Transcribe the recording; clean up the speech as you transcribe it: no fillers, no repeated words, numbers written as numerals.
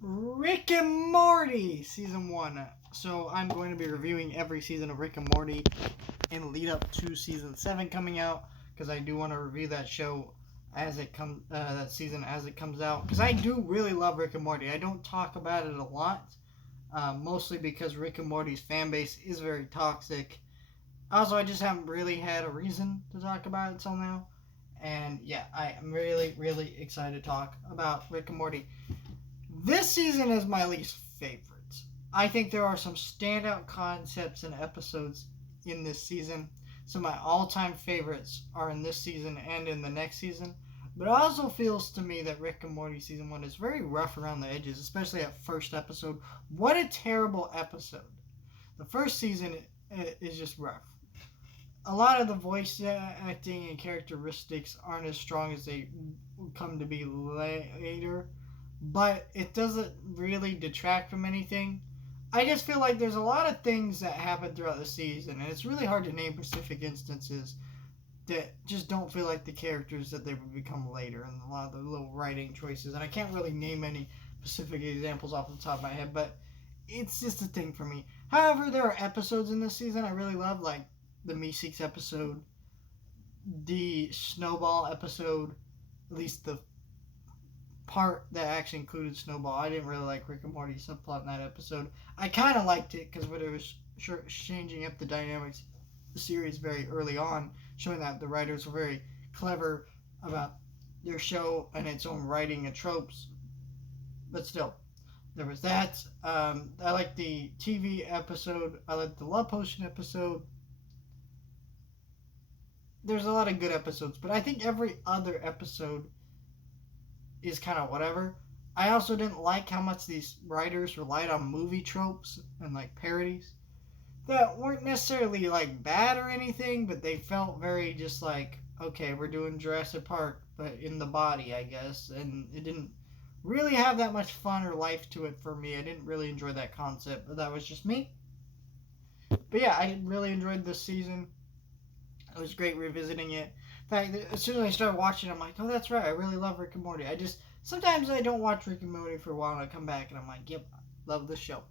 Rick and Morty season 1. So I'm going to be reviewing every season of Rick and Morty in the lead up to season 7 coming out, because I do want to review that show as it comes that season as it comes out, because I do really love Rick and Morty. I don't talk about it a lot, mostly because Rick and Morty's fan base is very toxic. Also, I just haven't really had a reason to talk about it till now. And yeah, I am really, really excited to talk about Rick and Morty. This season is my least favorite. I think there are some standout concepts and episodes in this season. Some of my all-time favorites are in this season and in the next season. But it also feels to me that Rick and Morty season 1 is very rough around the edges, especially that first episode. What a terrible episode. The first season is just rough. A lot of the voice acting and characteristics aren't as strong as they come to be later, but it doesn't really detract from anything. I just feel like there's a lot of things that happen throughout the season, and it's really hard to name specific instances that just don't feel like the characters that they would become later, and a lot of the little writing choices. And I can't really name any specific examples off the top of my head, but it's just a thing for me. However, there are episodes in this season I really love, like the Meeseeks episode, the Snowball episode, at least the part that actually included Snowball. I didn't really like Rick and Morty's subplot in that episode. I kind of liked it because it was changing up the dynamics of the series very early on, showing that the writers were very clever about their show and its own writing and tropes. But still, there was that. I liked the TV episode. I liked the Love Potion episode. There's a lot of good episodes, but I think every other episode is kind of whatever. I also didn't like how much these writers relied on movie tropes and like parodies that weren't necessarily like bad or anything, but they felt very just like, okay, we're doing Jurassic Park, but in the body, I guess, and it didn't really have that much fun or life to it for me. I didn't really enjoy that concept, but that was just me. But yeah, I really enjoyed this season. It was great revisiting it. In fact, as soon as I started watching, I'm like, oh, that's right. I really love Rick and Morty. Sometimes I don't watch Rick and Morty for a while, and I come back and I'm like, yep, love this show.